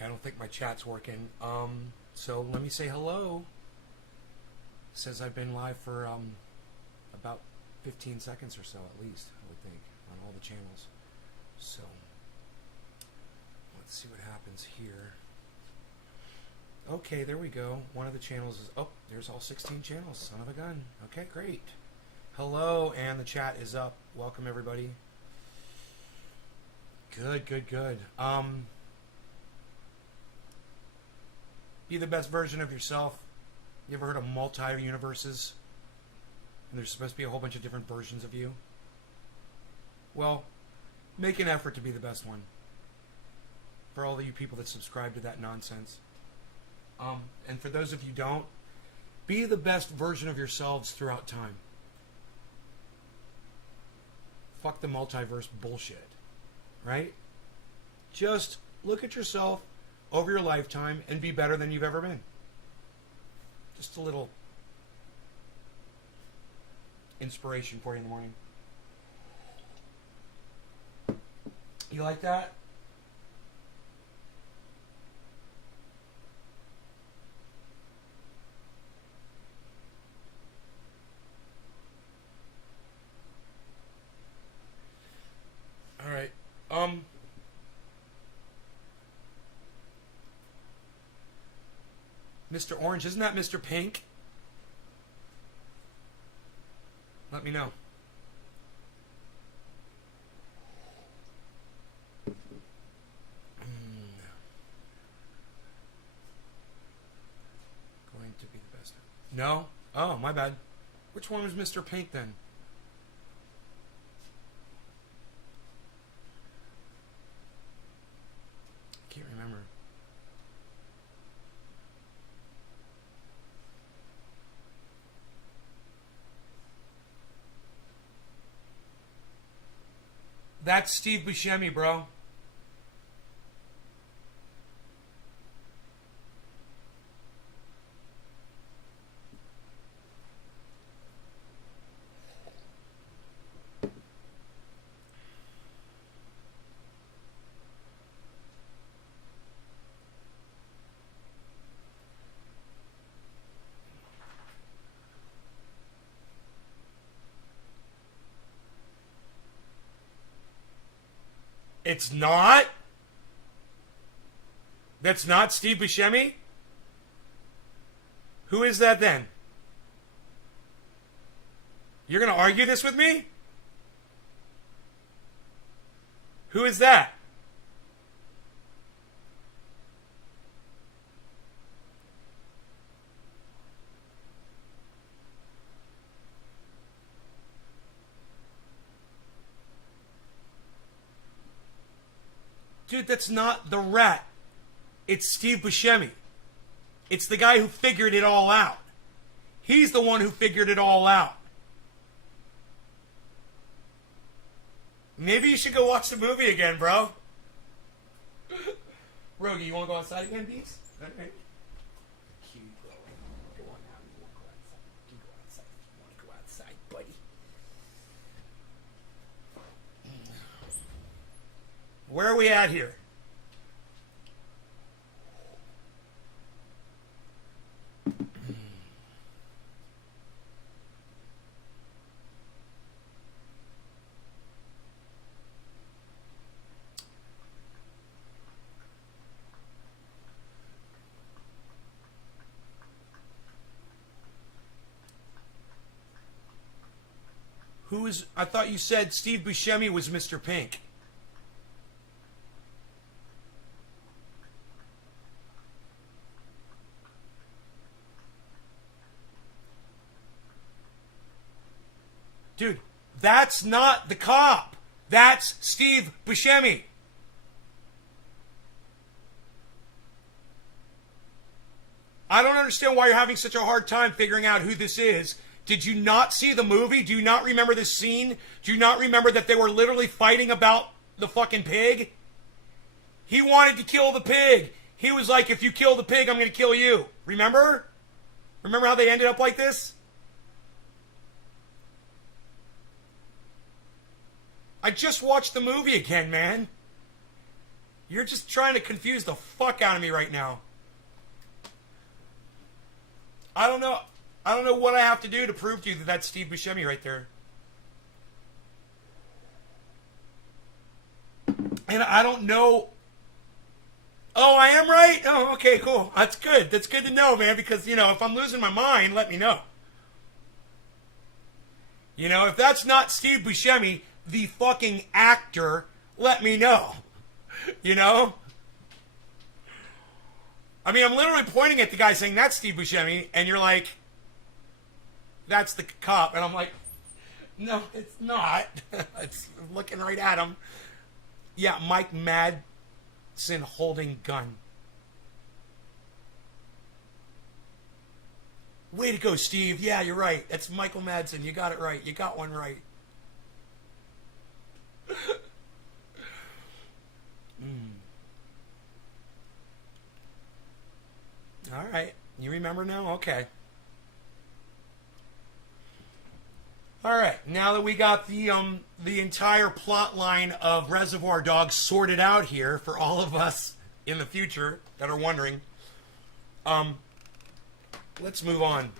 Okay, I don't think my chat's working. So let me say hello. It says I've been live for about 15 seconds or so at least, I would think, on all the channels. So let's see what happens here. Okay, there we go. One of the channels is there's all 16 channels. Son of a gun. Okay, great. Hello, and the chat is up. Welcome everybody. Good. Be the best version of yourself. You ever heard of multi-universes? And there's supposed to be a whole bunch of different versions of you? Well, make an effort to be the best one. For all of you people that subscribe to that nonsense. And for those of you who don't, be the best version of yourselves throughout time. Fuck the multiverse bullshit. Right? Just look at yourself over your lifetime and be better than you've ever been. Just a little inspiration for you in the morning. You like that? All right. Mr. Orange, isn't that Mr. Pink? Let me know. Going to be the best. No? Oh, my bad. Which one was Mr. Pink then? I can't remember. That's Steve Buscemi, bro. It's not? That's not Steve Buscemi? Who is that then? You're going to argue this with me? Who is that? Dude, that's not the Rat. It's Steve Buscemi. It's the guy who figured it all out. He's the one who figured it all out. Maybe you should go watch the movie again, bro. Rogie, you want to go outside again, Beats? Okay. Cute, bro. Go on now. You want to go outside? You go outside. You want to go outside, buddy? Where are we at here? Who is... I thought you said Steve Buscemi was Mr. Pink. Dude, that's not the cop. That's Steve Buscemi. I don't understand why you're having such a hard time figuring out who this is. Did you not see the movie? Do you not remember this scene? Do you not remember that they were literally fighting about the fucking pig? He wanted to kill the pig. He was like, if you kill the pig, I'm going to kill you. Remember? Remember how they ended up like this? I just watched the movie again, man. You're just trying to confuse the fuck out of me right now. I don't know. I don't know what I have to do to prove to you that that's Steve Buscemi right there. And I don't know. Oh, I am right? Oh, okay, cool. That's good. That's good to know, man, because, you know, if I'm losing my mind, let me know. You know, if that's not Steve Buscemi, the fucking actor, let me know. You know? I mean, I'm literally pointing at the guy saying, that's Steve Buscemi, and you're like, that's the cop. And I'm like, no, it's not. It's looking right at him. Yeah, Mike Madsen holding gun. Way to go, Steve. Yeah, you're right. That's Michael Madsen. You got it right. You got one right. All right. You remember now? Okay. All right. Now that we got the entire plot line of Reservoir Dogs sorted out here for all of us in the future that are wondering, let's move on.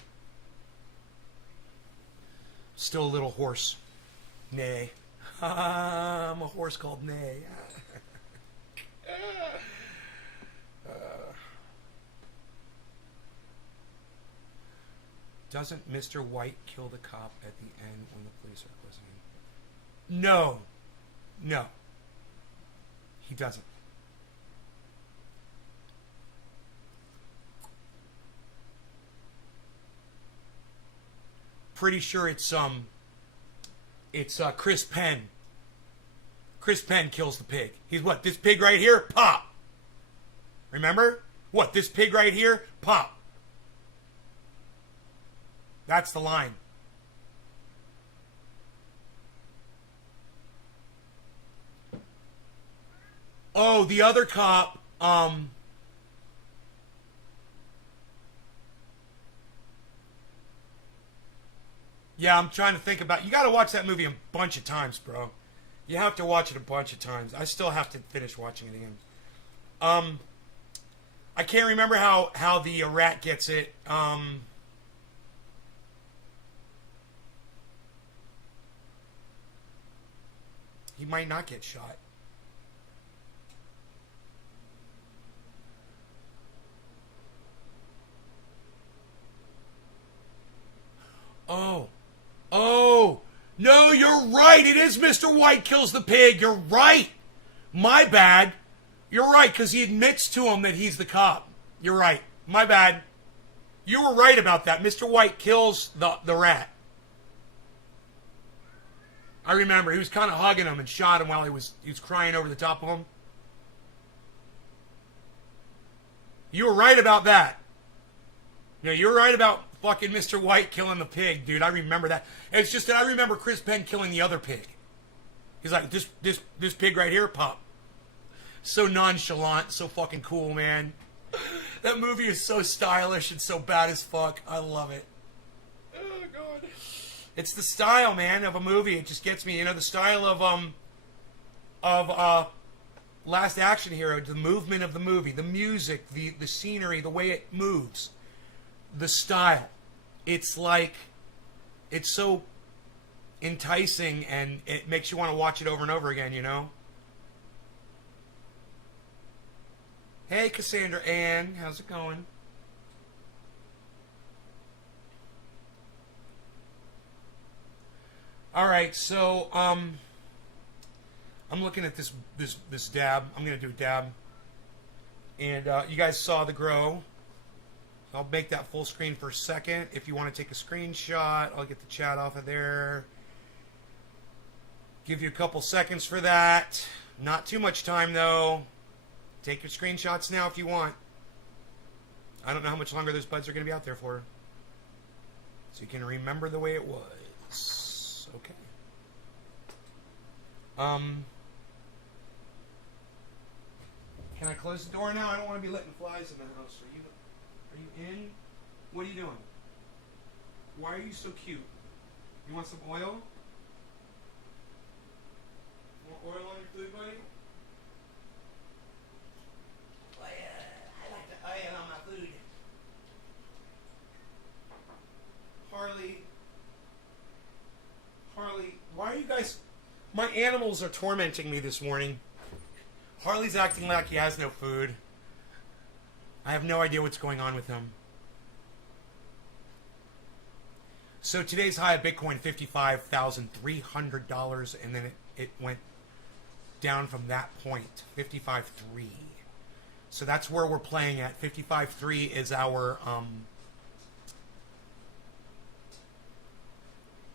Still a little hoarse. Nay. I'm a horse called Nay. Doesn't Mr. White kill the cop at the end when the police are listening? No. No. He doesn't. Pretty sure it's Chris Penn. Chris Penn kills the pig. He's what? This pig right here? Pop. Remember? What? This pig right here? Pop. That's the line. Oh, the other cop, yeah, I'm trying to think about. You got to watch that movie a bunch of times, bro. You have to watch it a bunch of times. I still have to finish watching it again. I can't remember how the rat gets it. He might not get shot. Oh. Oh. No, you're right. It is Mr. White kills the pig. You're right. My bad. You're right, because he admits to him that he's the cop. You're right. My bad. You were right about that. Mr. White kills the rat. I remember. He was kind of hugging him and shot him while he was crying over the top of him. You were right about that. Yeah, you're right about fucking Mr. White killing the pig, dude. I remember that. It's just that I remember Chris Penn killing the other pig. He's like, this pig right here, Pop. So nonchalant, so fucking cool, man. That movie is so stylish and so bad as fuck. I love it. Oh, God. It's the style, man, of a movie. It just gets me. You know, the style of Last Action Hero, the movement of the movie, the music, the scenery, the way it moves, the style. It's like, it's so enticing and it makes you want to watch it over and over again, you know? Hey, Cassandra Ann, how's it going? All right, so I'm looking at this dab. I'm gonna do a dab, and you guys saw the grow. I'll make that full screen for a second. If you want to take a screenshot, I'll get the chat off of there. Give you a couple seconds for that. Not too much time though. Take your screenshots now if you want. I don't know how much longer those buds are going to be out there for. So you can remember the way it was. Okay. Can I close the door now? I don't want to be letting flies in the house. Are you in? What are you doing? Why are you so cute? You want some oil? More oil on your food, buddy? Why are you guys... My animals are tormenting me this morning. Harley's acting like he has no food. I have no idea what's going on with him. So today's high of Bitcoin, $55,300, and then it went down from that point, 55.3. So that's where we're playing at. 55.3 is our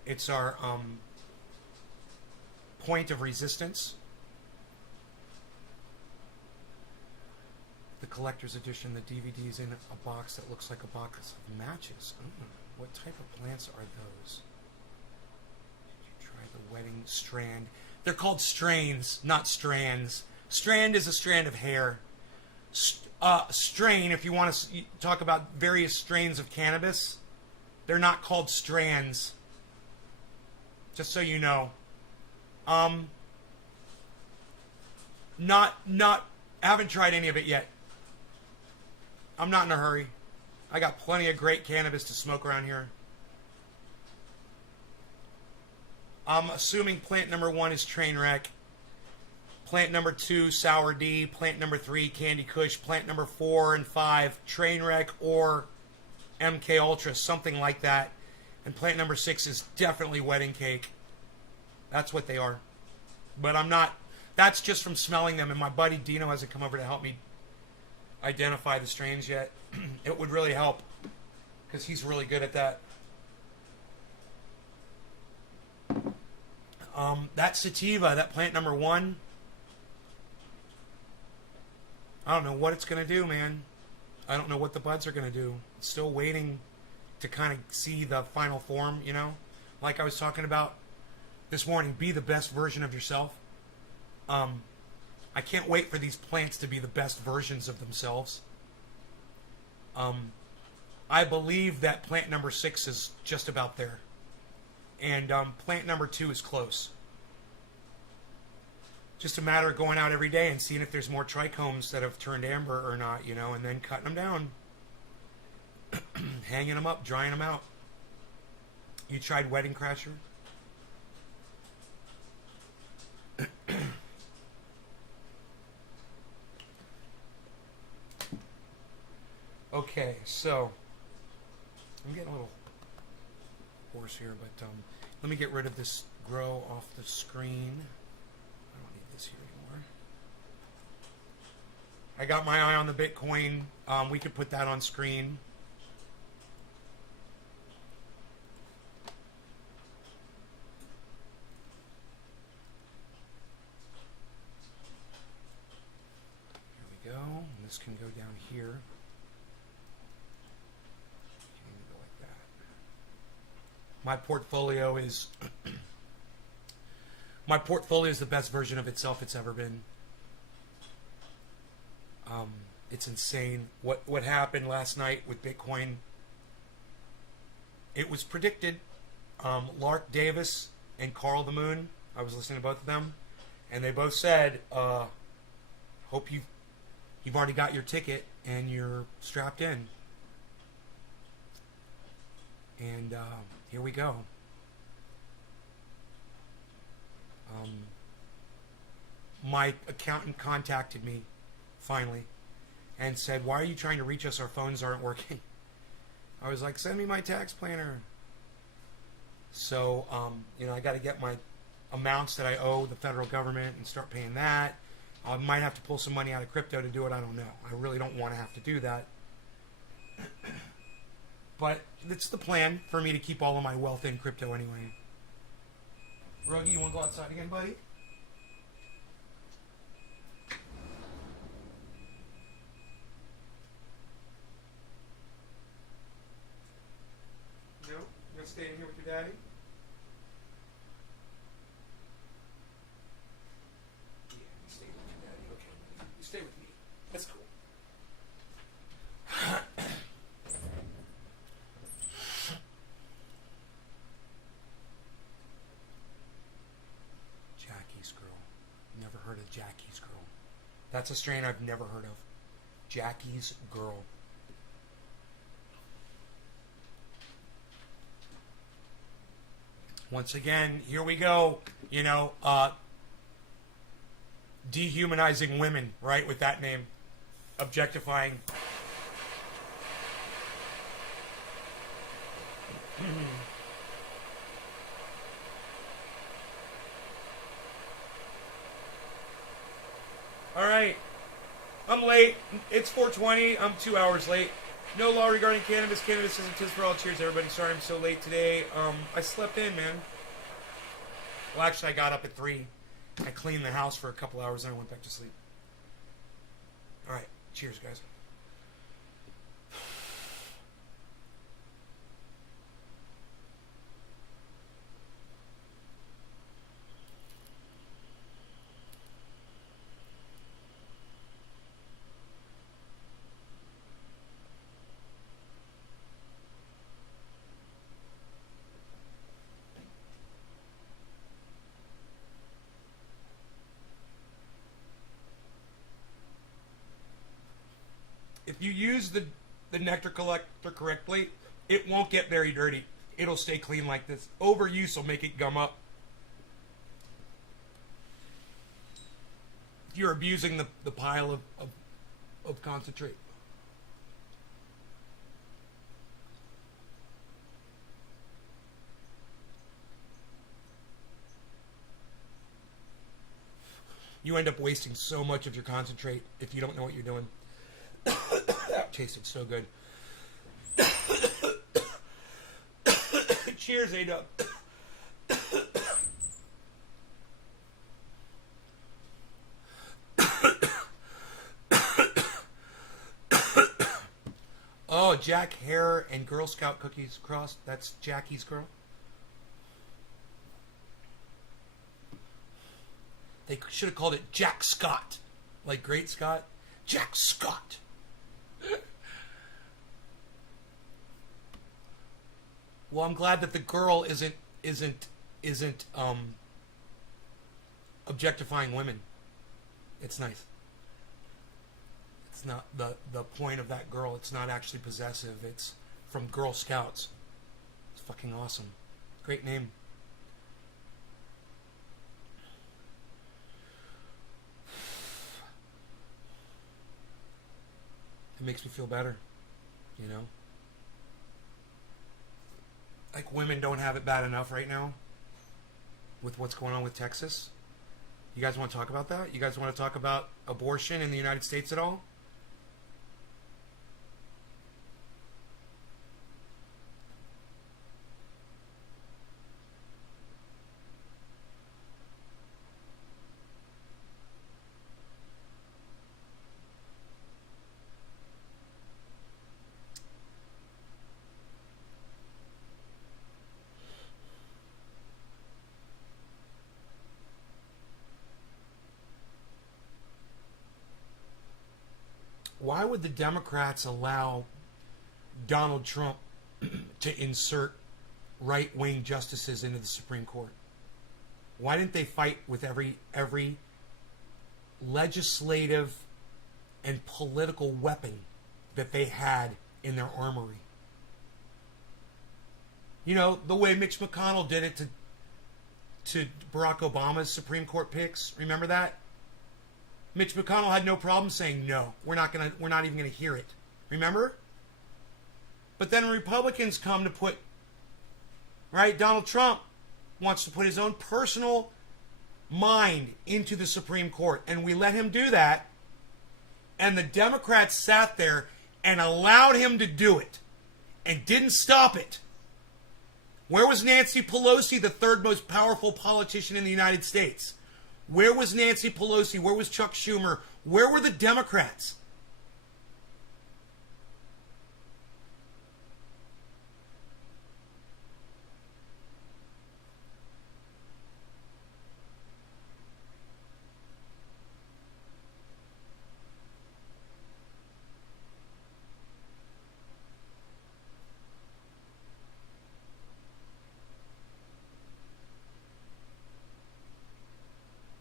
it's our point of resistance. The collector's edition, the DVD's in a box that looks like a box of matches. What type of plants are those? Did you try the wedding strand? They're called strains, not strands. Strand is a strand of hair. Strain, if you want to talk about various strains of cannabis, they're not called strands. Just so you know. I haven't tried any of it yet. I'm not in a hurry. I got plenty of great cannabis to smoke around here. I'm assuming plant number 1 is Trainwreck. Plant number 2, Sour D. Plant number 3, Candy Kush. Plant number 4 and 5, Trainwreck or MK Ultra, something like that. And plant number 6 is definitely Wedding Cake. That's what they are. But I'm not... That's just from smelling them, and my buddy Dino hasn't come over to help me identify the strains yet. It would really help, because he's really good at that. That sativa, that plant number 1, I don't know what it's going to do, man. I don't know what the buds are going to do. Still waiting to kind of see the final form, you know? Like I was talking about this morning, be the best version of yourself. I can't wait for these plants to be the best versions of themselves. I believe that plant number 6 is just about there. And plant number 2 is close. Just a matter of going out every day and seeing if there's more trichomes that have turned amber or not, you know, and then cutting them down. Hanging them up, drying them out. You tried Wedding Crasher? Okay, so I'm getting a little hoarse here, but let me get rid of this grow off the screen. I don't need this here anymore. I got my eye on the Bitcoin. We could put that on screen. Here we go. And this can go down here. My portfolio is the best version of itself it's ever been. It's insane what happened last night with Bitcoin. It was predicted. Lark Davis and Carl the Moon, I was listening to both of them, and they both said, hope you've already got your ticket and you're strapped in. And here we go. My accountant contacted me finally and said, "Why are you trying to reach us? Our phones aren't working." I was like, "Send me my tax planner." So, you know, I got to get my amounts that I owe the federal government and start paying that. I might have to pull some money out of crypto to do it. I don't know. I really don't want to have to do that. But it's the plan for me to keep all of my wealth in crypto anyway. Rogie, you want to go outside again, buddy? No? You going to stay in here with your daddy? Yeah, you stay with your daddy. Okay. You stay with me. That's cool. Jackie's Girl. Never heard of Jackie's Girl. That's a strain I've never heard of. Jackie's Girl. Once again, here we go. Dehumanizing women, right, with that name. Objectifying. All right. I'm late. It's 4:20. I'm 2 hours late. No law regarding cannabis. Cannabis isn't tis for all. Cheers, everybody. Sorry I'm so late today. I slept in, man. Well, actually, I got up at 3. I cleaned the house for a couple hours, and I went back to sleep. All right. Cheers, guys. If you use the nectar collector correctly, it won't get very dirty. It'll stay clean like this. Overuse will make it gum up. If you're abusing the pile of concentrate. You end up wasting so much of your concentrate if you don't know what you're doing. That tasted so good. Cheers, A-Dub. Oh, Jack Hare and Girl Scout cookies crossed. That's Jackie's girl. They should have called it Jack Scott. Like Great Scott. Jack Scott. Well, I'm glad that the girl isn't objectifying women. It's nice. It's not the point of that girl. It's not actually possessive. It's from Girl Scouts. It's fucking awesome. Great name. It makes me feel better, you know? Like women don't have it bad enough right now with what's going on with Texas. You guys want to talk about that? You guys want to talk about abortion in the United States at all? Why would the Democrats allow Donald Trump to insert right-wing justices into the Supreme Court? Why didn't they fight with every legislative and political weapon that they had in their armory? You know, the way Mitch McConnell did it to Barack Obama's Supreme Court picks. Remember that? Mitch McConnell had no problem saying no. We're not even gonna hear it. Remember? But then Republicans come to put, right? Donald Trump wants to put his own personal mind into the Supreme Court, and we let him do that. And the Democrats sat there and allowed him to do it and didn't stop it. Where was Nancy Pelosi, the third most powerful politician in the United States? Where was Nancy Pelosi? Where was Chuck Schumer? Where were the Democrats?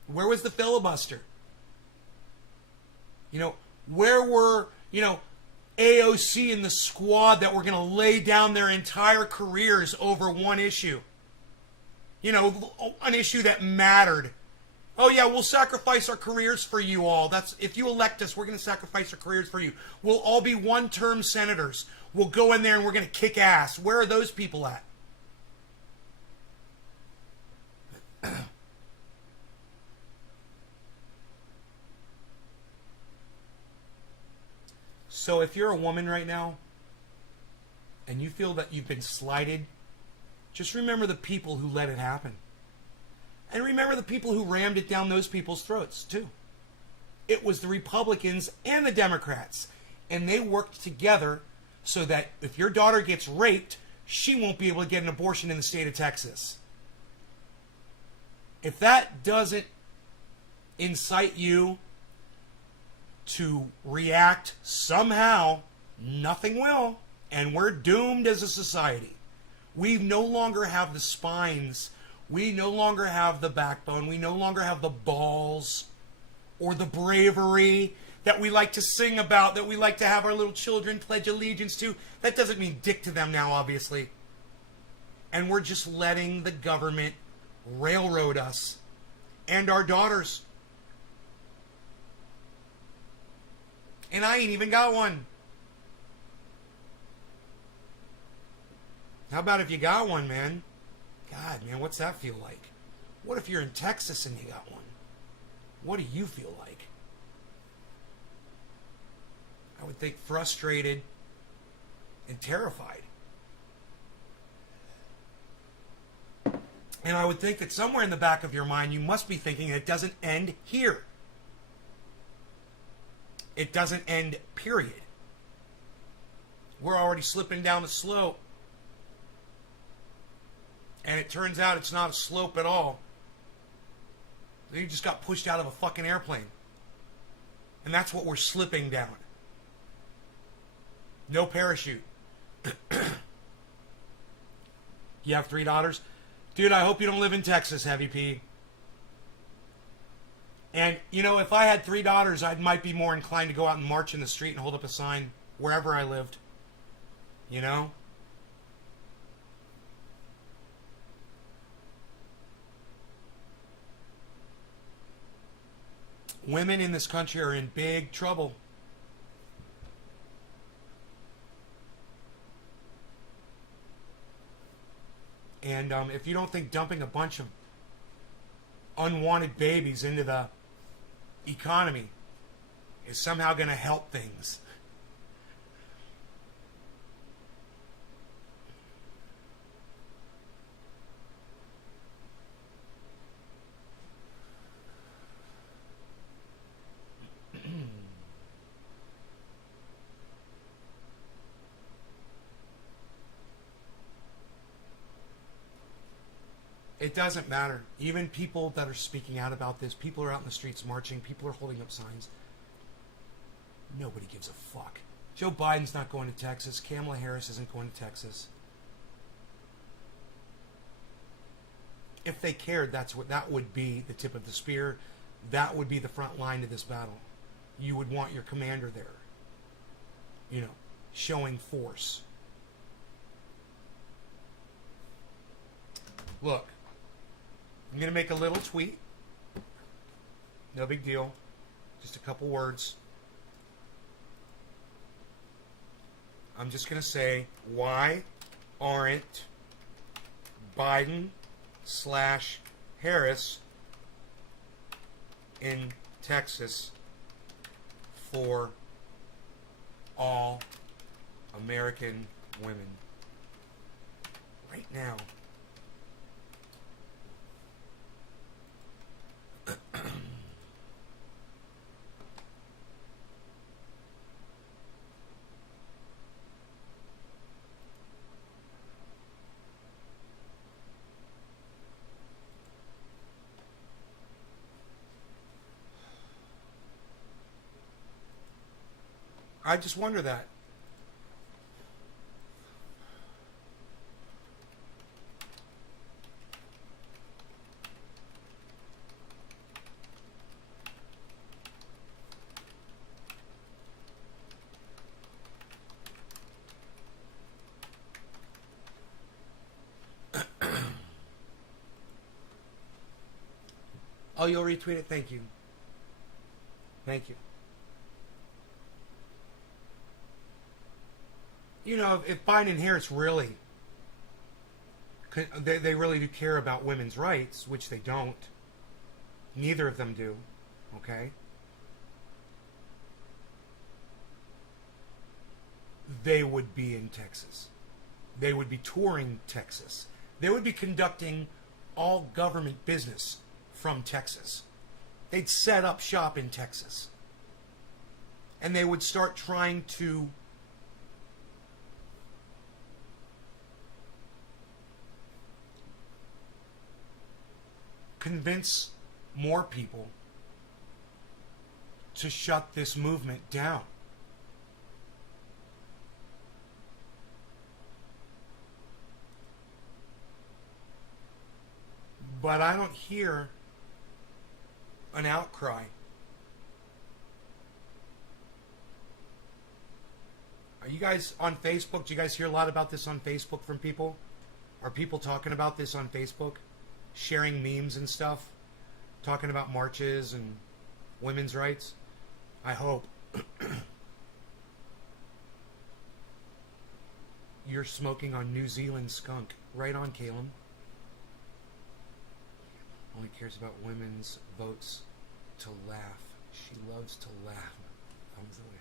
Where was the filibuster? You know, where were, AOC and the squad that were going to lay down their entire careers over one issue? An issue that mattered. Oh yeah, we'll sacrifice our careers for you all. That's if you elect us, we're going to sacrifice our careers for you. We'll all be one-term senators. We'll go in there and we're going to kick ass. Where are those people at? So if you're a woman right now and you feel that you've been slighted, just remember the people who let it happen. And remember the people who rammed it down those people's throats, too. It was the Republicans and the Democrats. And they worked together so that if your daughter gets raped, she won't be able to get an abortion in the state of Texas. If that doesn't incite you to react somehow, nothing will. And we're doomed as a society. We no longer have the spines. We no longer have the backbone. We no longer have the balls or the bravery that we like to sing about, that we like to have our little children pledge allegiance to. That doesn't mean dick to them now, obviously. And we're just letting the government railroad us and our daughters. And I ain't even got one. How about if you got one, man? God, man, what's that feel like? What if you're in Texas and you got one? What do you feel like? I would think frustrated and terrified. And I would think that somewhere in the back of your mind, you must be thinking it doesn't end here. It doesn't end, period. We're already slipping down the slope. And it turns out it's not a slope at all. You just got pushed out of a fucking airplane. And that's what we're slipping down. No parachute. You have 3 daughters? Dude, I hope you don't live in Texas, Heavy P. And, if I had 3 daughters, I might be more inclined to go out and march in the street and hold up a sign wherever I lived. Women in this country are in big trouble. And if you don't think dumping a bunch of unwanted babies into the economy is somehow going to help things, it doesn't matter. Even people that are speaking out about this, people are out in the streets marching, people are holding up signs. Nobody gives a fuck. Joe Biden's not going to Texas. Kamala Harris isn't going to Texas. If they cared, that would be the tip of the spear. That would be the front line of this battle. You would want your commander there. Showing force. Look. I'm going to make a little tweet. No big deal. Just a couple words. I'm just going to say, why aren't Biden/Harris in Texas for all American women? Right now. I just wonder that. Oh, you'll retweet it? Thank you. Thank you. You know, if Biden and Harris really, they really do care about women's rights, which they don't. Neither of them do. Okay? They would be in Texas. They would be touring Texas. They would be conducting all government business from Texas. They'd set up shop in Texas. And they would start trying to convince more people to shut this movement down. But I don't hear an outcry. Are you guys on Facebook? Do you guys hear a lot about this on Facebook from people? Are people talking about this on Facebook? Sharing memes and stuff? Talking about marches and women's rights? I hope. You're smoking on New Zealand skunk. Right on, Caleb. Only cares about women's votes to laugh. She loves to laugh. Thumbs away.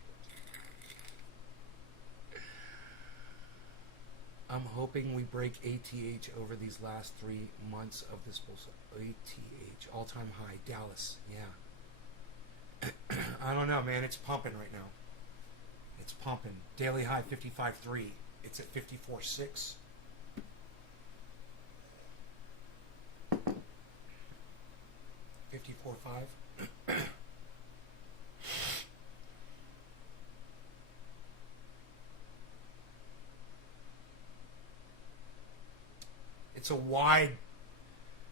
I'm hoping we break ATH over these last 3 months of this bullshit. ATH, all-time high. Dallas, yeah. I don't know, man. It's pumping right now. It's pumping. Daily high 55.3. It's at 54.6. $54.5.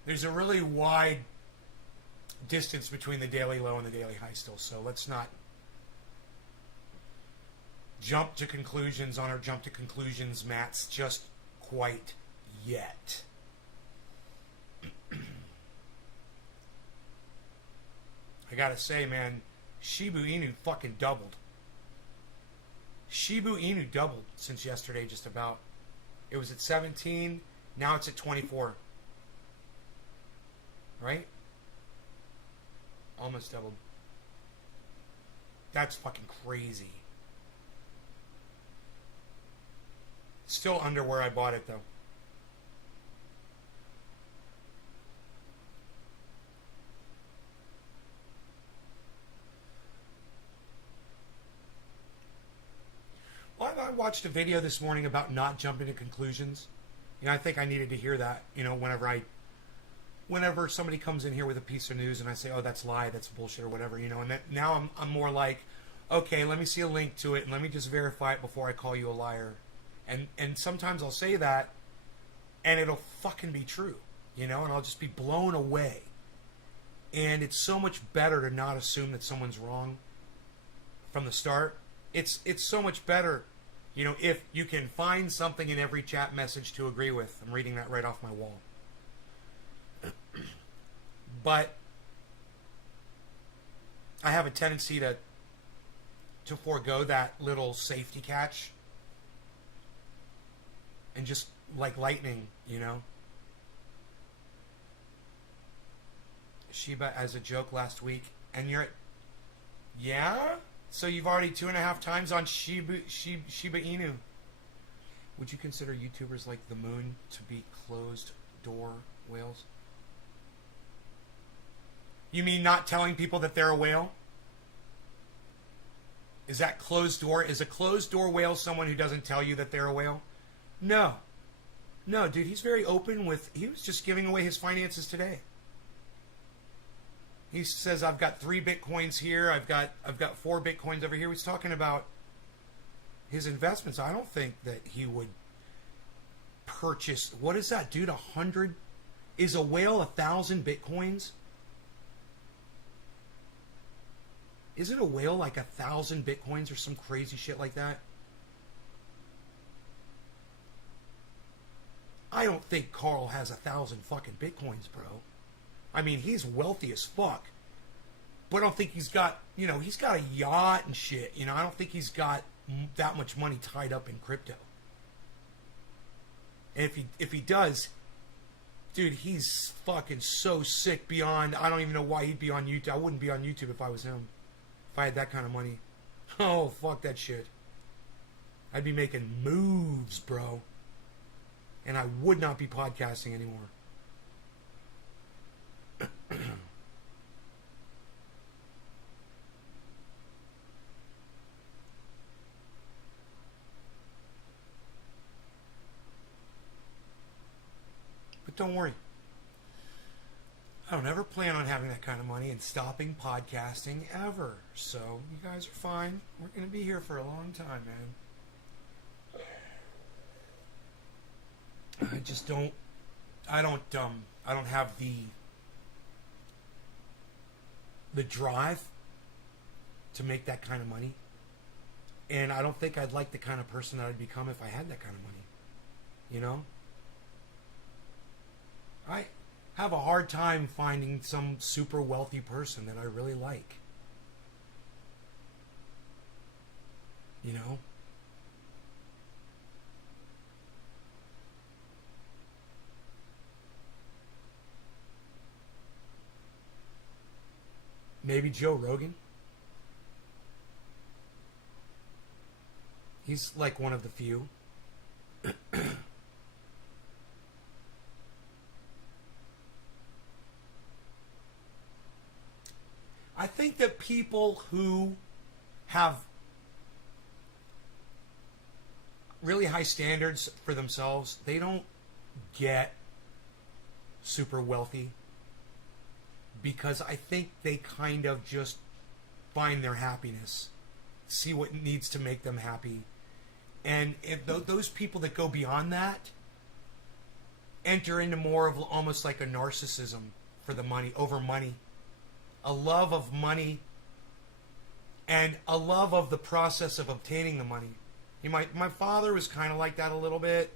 There's a really wide distance between the daily low and the daily high still, so let's not jump to conclusions on our jump to conclusions mats just quite yet. I gotta say, man, Shiba Inu fucking doubled. Shiba Inu doubled since yesterday, just about. It was at 17, now it's at 24. Right? Almost doubled. That's fucking crazy. Still under where I bought it, though. Well, I watched a video this morning about not jumping to conclusions. You know, I think I needed to hear that, you know, whenever somebody comes in here with a piece of news and I say, oh, that's lie, that's bullshit or whatever, you know, and now I'm more like, okay, let me see a link to it and let me just verify it before I call you a liar. And sometimes I'll say that and it'll fucking be true, you know, and I'll just be blown away. And it's so much better to not assume that someone's wrong from the start. It's so much better, you know, if you can find something in every chat message to agree with. I'm reading that right off my wall. But I have a tendency to forego that little safety catch and just like lightning, you know. Shiba as a joke last week, and you're, yeah. So you've already 2.5 times on Shiba Inu. Would you consider YouTubers like The Moon to be closed door whales? You mean not telling people that they're a whale? Is that closed door? Is a closed door whale someone who doesn't tell you that they're a whale? No. No, dude, he's very open with... He was just giving away his finances today. He says, I've got 3 Bitcoins here. I've got 4 Bitcoins over here. He's talking about his investments. I don't think that he would purchase... What is that, dude? 100... Is a whale 1,000 Bitcoins? Isn't a whale like 1,000 Bitcoins or some crazy shit like that? I don't think Carl has 1,000 fucking Bitcoins, bro. I mean, he's wealthy as fuck. But I don't think he's got, he's got a yacht and shit. I don't think he's got that much money tied up in crypto. And if he does, dude, he's fucking so sick beyond. I don't even know why he'd be on YouTube. I wouldn't be on YouTube if I was him. If I had that kind of money. Oh, fuck that shit. I'd be making moves, bro. And I would not be podcasting anymore. But don't worry. I don't ever plan on having that kind of money and stopping podcasting ever. So you guys are fine. We're going to be here for a long time, man. I just don't. I don't have the drive to make that kind of money. And I don't think I'd like the kind of person that I'd become if I had that kind of money. I have a hard time finding some super wealthy person that I really like. Maybe Joe Rogan. He's like one of the few. I think that people who have really high standards for themselves, they don't get super wealthy because I think they kind of just find their happiness, see what needs to make them happy. And if those people that go beyond that enter into more of almost like a narcissism for the money, over money. A love of money and a love of the process of obtaining the money. My father was kind of like that a little bit.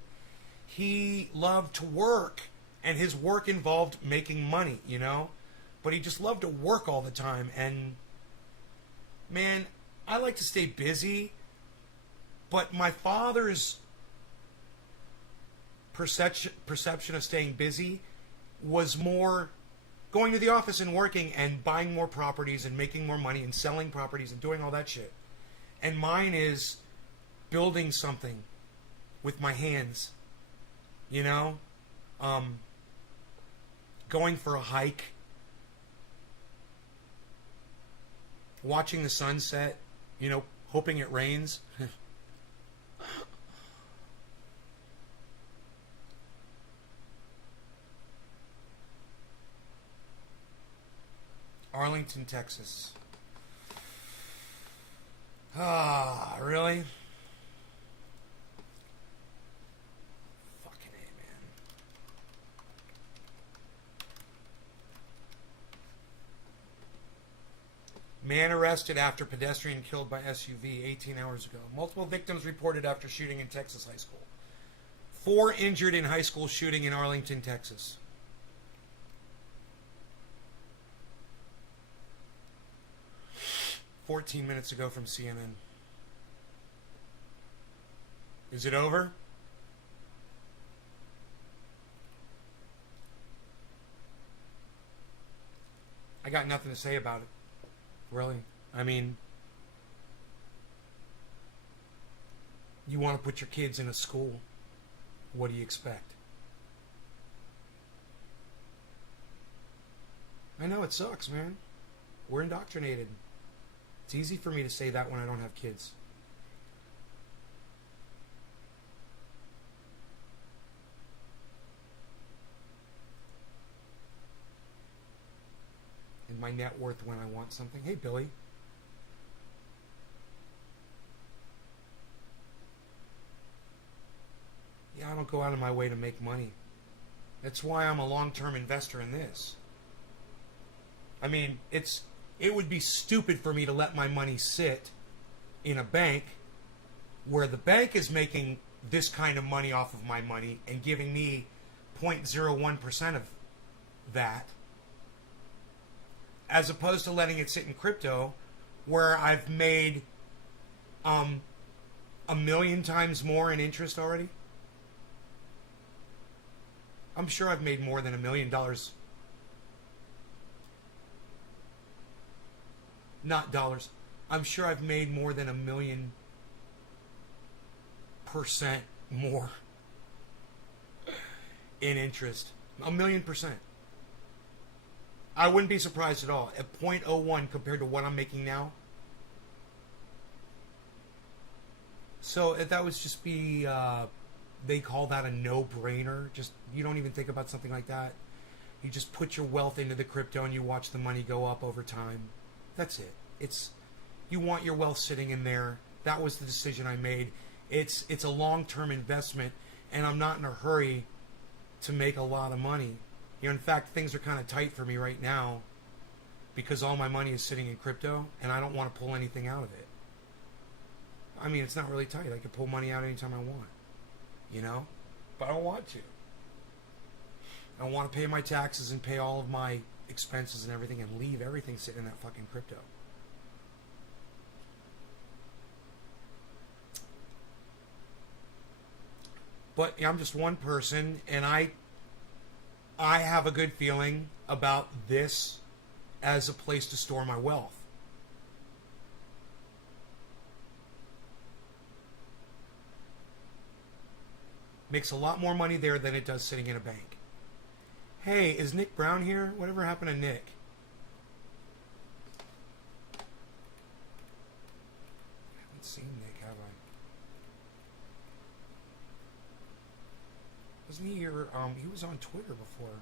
He loved to work, and his work involved making money, But he just loved to work all the time. And, man, I like to stay busy, but my father's perception of staying busy was more going to the office and working and buying more properties and making more money and selling properties and doing all that shit. And mine is building something with my hands, going for a hike, watching the sunset, hoping it rains. Arlington, Texas. Ah, really? Fucking A, man. Man arrested after pedestrian killed by SUV 18 hours ago. Multiple victims reported after shooting in Texas high school. 4 injured in high school shooting in Arlington, Texas. 14 minutes ago from CNN. Is it over? I got nothing to say about it. Really. I mean, you want to put your kids in a school. What do you expect? I know it sucks, man. We're indoctrinated. It's easy for me to say that when I don't have kids. And my net worth when I want something. Hey, Billy. Yeah, I don't go out of my way to make money. That's why I'm a long-term investor in this. I mean, it would be stupid for me to let my money sit in a bank where the bank is making this kind of money off of my money and giving me 0.01% of that. as opposed to letting it sit in crypto, where I've made 1,000,000 times more in interest already. I'm sure I've made more than $1,000,000. Not dollars. I'm sure I've made more than 1,000,000% more in interest. 1,000,000%. I wouldn't be surprised at all. At 0.01 compared to what I'm making now. So if that would just be, they call that a no-brainer. Just, you don't even think about something like that. You just put your wealth into the crypto and you watch the money go up over time. That's it. You want your wealth sitting in there. That was the decision I made. It's a long-term investment, and I'm not in a hurry to make a lot of money. In fact, things are kind of tight for me right now because all my money is sitting in crypto, and I don't want to pull anything out of it. I mean, it's not really tight. I can pull money out anytime I want, but I don't want to. I want to pay my taxes and pay all of my expenses and everything and leave everything sitting in that fucking crypto. But I'm just one person, and I have a good feeling about this as a place to store my wealth. Makes a lot more money there than it does sitting in a bank. Hey, is Nick Brown here? Whatever happened to Nick? I haven't seen Nick, have I? Wasn't he here? He was on Twitter before.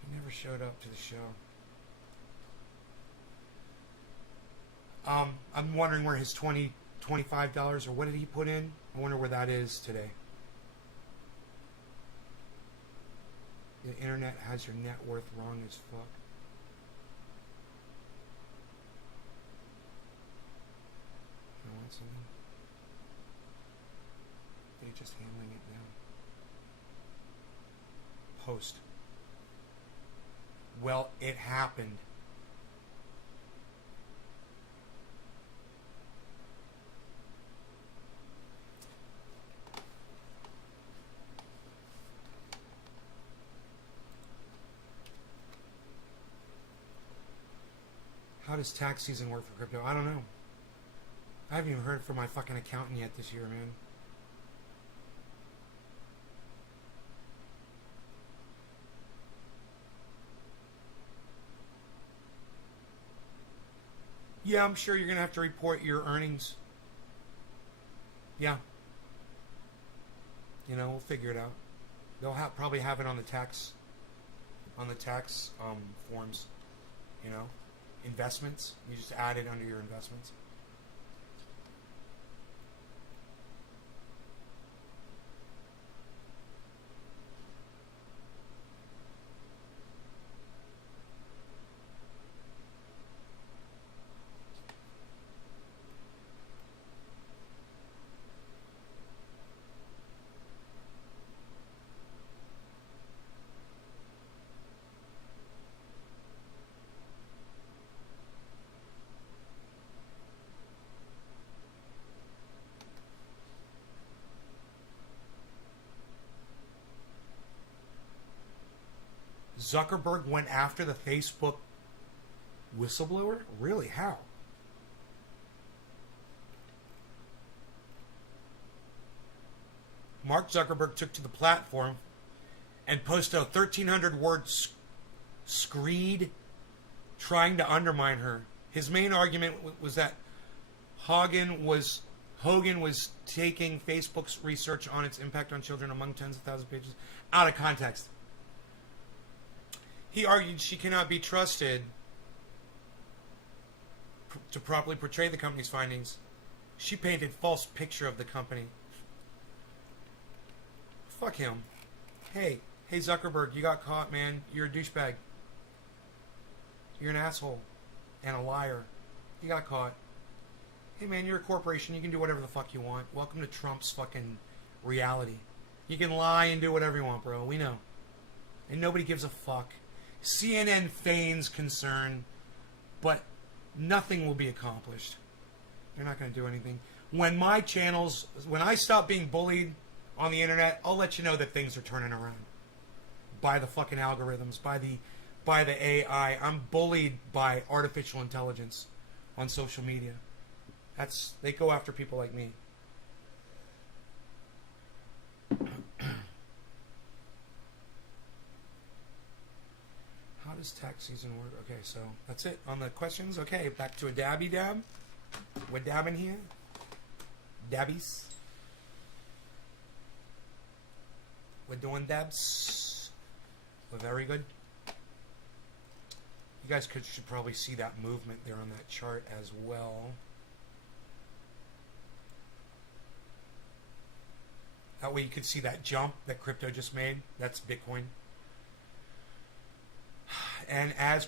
He never showed up to the show. I'm wondering where his $25 or what did he put in? I wonder where that is today. The internet has your net worth wrong as fuck. I want something. They're just handling it now. Post. Well, it happened. How does tax season work for crypto? I don't know. I haven't even heard from my fucking accountant yet this year, man. Yeah, I'm sure you're going to have to report your earnings. Yeah. We'll figure it out. They'll probably have it on the tax forms, investments. You just add it under your investments. Zuckerberg went after the Facebook whistleblower? Really? How? Mark Zuckerberg took to the platform and posted a 1,300 word screed trying to undermine her. His main argument was that Hogan was taking Facebook's research on its impact on children among tens of thousands of pages out of context. He argued she cannot be trusted to properly portray the company's findings. She painted a false picture of the company. Fuck him. Hey Zuckerberg, you got caught, man. You're a douchebag. You're an asshole and a liar. You got caught. Hey man, you're a corporation. You can do whatever the fuck you want. Welcome to Trump's fucking reality. You can lie and do whatever you want, bro. We know. And nobody gives a fuck. CNN feigns concern, but nothing will be accomplished. They're not going to do anything. When I stop being bullied on the internet, I'll let you know that things are turning around. By the fucking algorithms, by the AI. I'm bullied by artificial intelligence on social media. They go after people like me. How does tax season work? Okay, so that's it on the questions. Okay, back to a dabby dab. We're dabbing here. Dabbies. We're doing dabs. We're very good. You guys should probably see that movement there on that chart as well. That way you could see that jump that crypto just made. That's Bitcoin. And as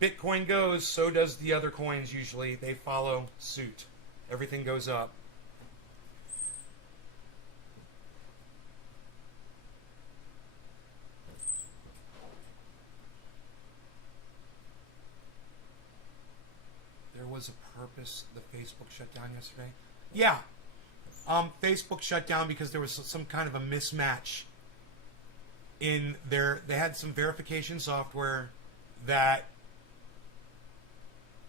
Bitcoin goes, so does the other coins usually. They follow suit. Everything goes up. There was a purpose the Facebook shut down yesterday. Yeah. Facebook shut down because there was some kind of a mismatch in they had some verification software that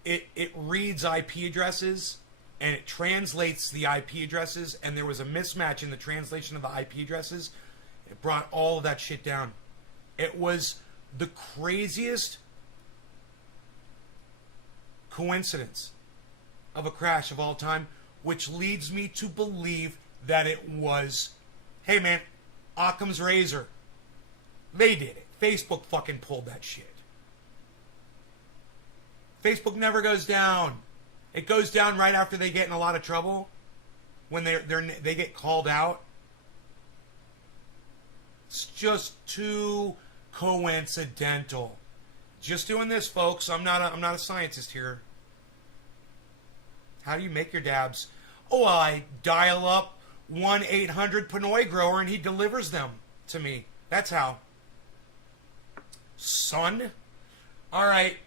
it reads IP addresses and it translates the IP addresses, and there was a mismatch in the translation of the IP addresses. It brought all of that shit down. It was the craziest coincidence of a crash of all time, which leads me to believe that it was, hey man, Occam's razor. They did it. Facebook fucking pulled that shit. Facebook never goes down. It goes down right after they get in a lot of trouble, when they get called out. It's just too coincidental. Just doing this, folks. I'm not a scientist here. How do you make your dabs? Oh, I dial up 1-800-Pinoy Grower and he delivers them to me. That's how. Son. All right.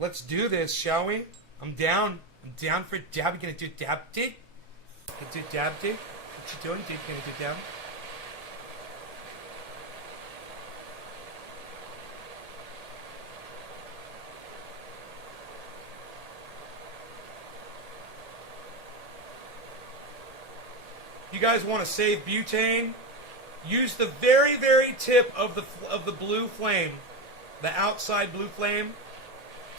Let's do this, shall we? I'm down. I'm down for dab. You gonna do dab dig? Gonna do dab dig? What you doing, dude? Gonna do dab? You guys want to save butane? Use the very, very tip of the blue flame, the outside blue flame,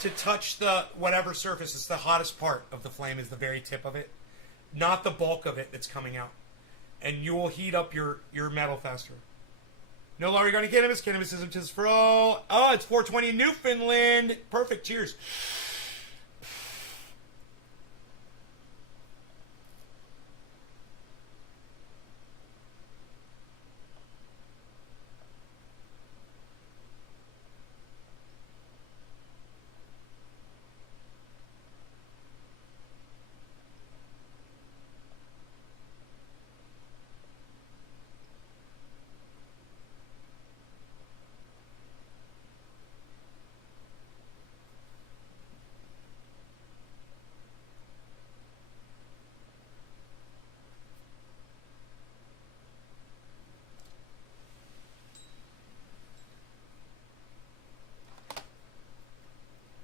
to touch the whatever surface. It's the hottest part of the flame is the very tip of it, not the bulk of it that's coming out. And you will heat up your metal faster. No longer regarding cannabis. Cannabis isn't just for all. Oh, it's 420 in Newfoundland. Perfect. Cheers.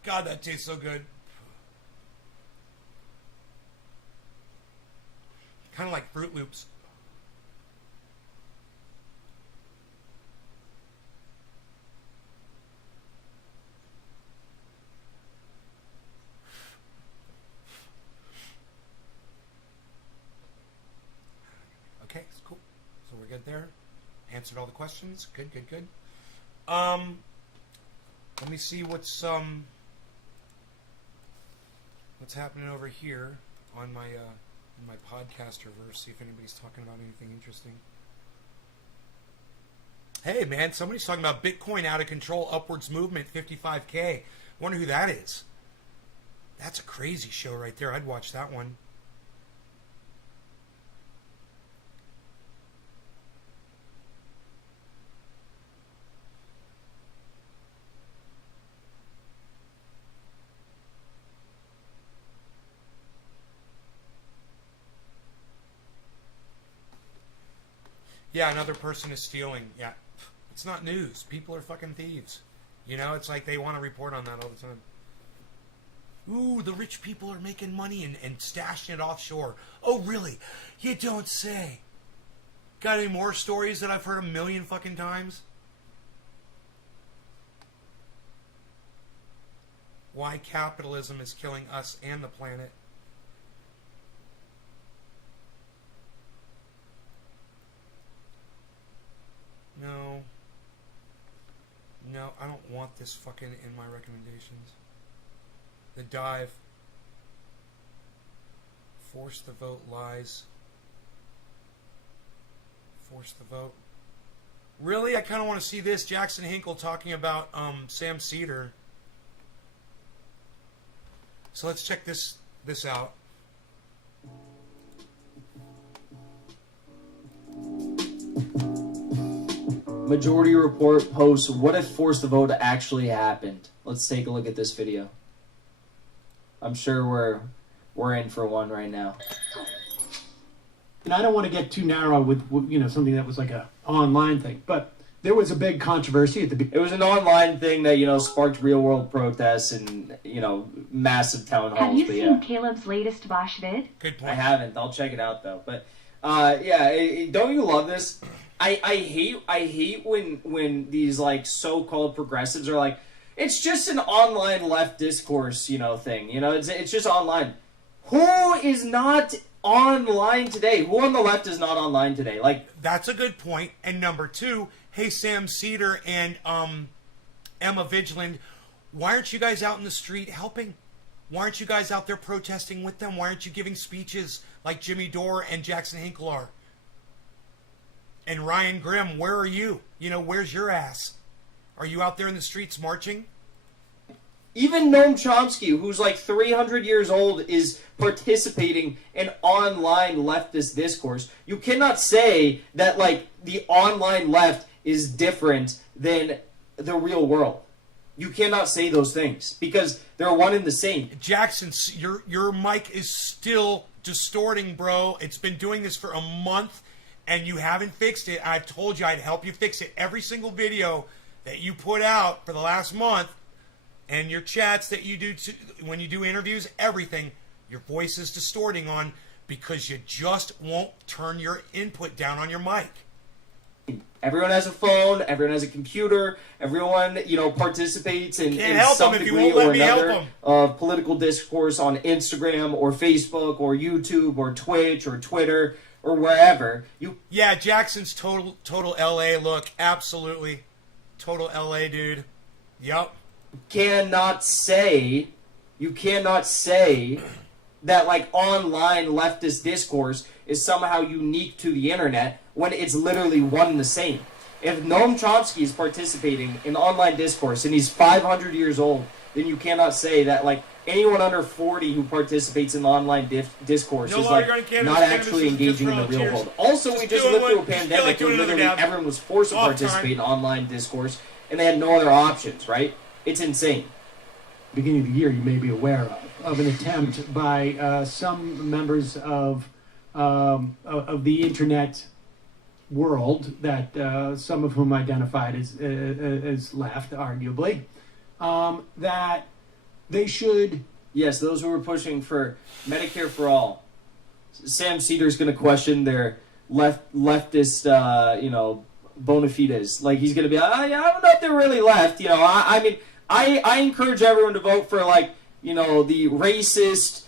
God, that tastes so good. Kind of like Fruit Loops. Okay, it's cool. So we're good there. Answered all the questions. Good, good, good. Let me see what's happening over here on my in my podcasterverse. See if anybody's talking about anything interesting. Hey man, somebody's talking about Bitcoin out of control, upwards movement, 55K. Wonder who that is. That's a crazy show right there. I'd watch that one. Yeah, another person is stealing. Yeah. It's not news. People are fucking thieves. You know, it's like they want to report on that all the time. Ooh, the rich people are making money and stashing it offshore. Oh, really? You don't say. Got any more stories that I've heard a million fucking times? Why capitalism is killing us and the planet. No. No, I don't want this fucking in my recommendations. The Dive. Force the vote lies. Force the vote. Really? I kind of want to see this. Jackson Hinkle talking about Sam Seder. So let's check this out. Majority Report posts, what if Force the Vote actually happened? Let's take a look at this video. I'm sure we're in for one right now. And I don't want to get too narrow with something that was like a online thing, but there was a big controversy at the beginning. It was an online thing that, sparked real world protests and, massive town halls. Have you seen Caleb's latest Bosch vid? Good point. I haven't. I'll check it out though. But don't you love this? I hate when these like so-called progressives are like, it's just an online left discourse, thing. It's just online. Who is not online today? Who on the left is not online today? Like, that's a good point. And number two, hey, Sam Seder and Emma Vigeland, why aren't you guys out in the street helping? Why aren't you guys out there protesting with them? Why aren't you giving speeches like Jimmy Dore and Jackson Hinkle are? And Ryan Grimm, where are you? Where's your ass? Are you out there in the streets marching? Even Noam Chomsky, who's like 300 years old, is participating in online leftist discourse. You cannot say that, like, the online left is different than the real world. You cannot say those things because they're one and the same. Jackson, your mic is still distorting, bro. It's been doing this for a month, and you haven't fixed it. I've told you I'd help you fix it. Every single video that you put out for the last month, and your chats that you do when you do interviews, everything, your voice is distorting on because you just won't turn your input down on your mic. Everyone has a phone, everyone has a computer, everyone, participates in some degree or another of political discourse on Instagram or Facebook or YouTube or Twitch or Twitter or wherever. Yeah, Jackson's total LA look, absolutely. Total LA dude. Yup. You cannot say that like online leftist discourse is somehow unique to the internet when it's literally one and the same. If Noam Chomsky is participating in online discourse and he's 500 years old, then you cannot say that like anyone under 40 who participates in online discourse is like not actually engaging in the real world. Also, we just lived through a pandemic where literally everyone was forced to participate in online discourse and they had no other options, right? It's insane. Beginning of the year, you may be aware of an attempt by some members of the internet world that some of whom identified as left, arguably, that they should. Yes, those who were pushing for Medicare for all. Sam Seder's going to question their leftist, bona fides. Like, he's going to be like, I don't know if they're really left. I encourage everyone to vote for, like, the racist,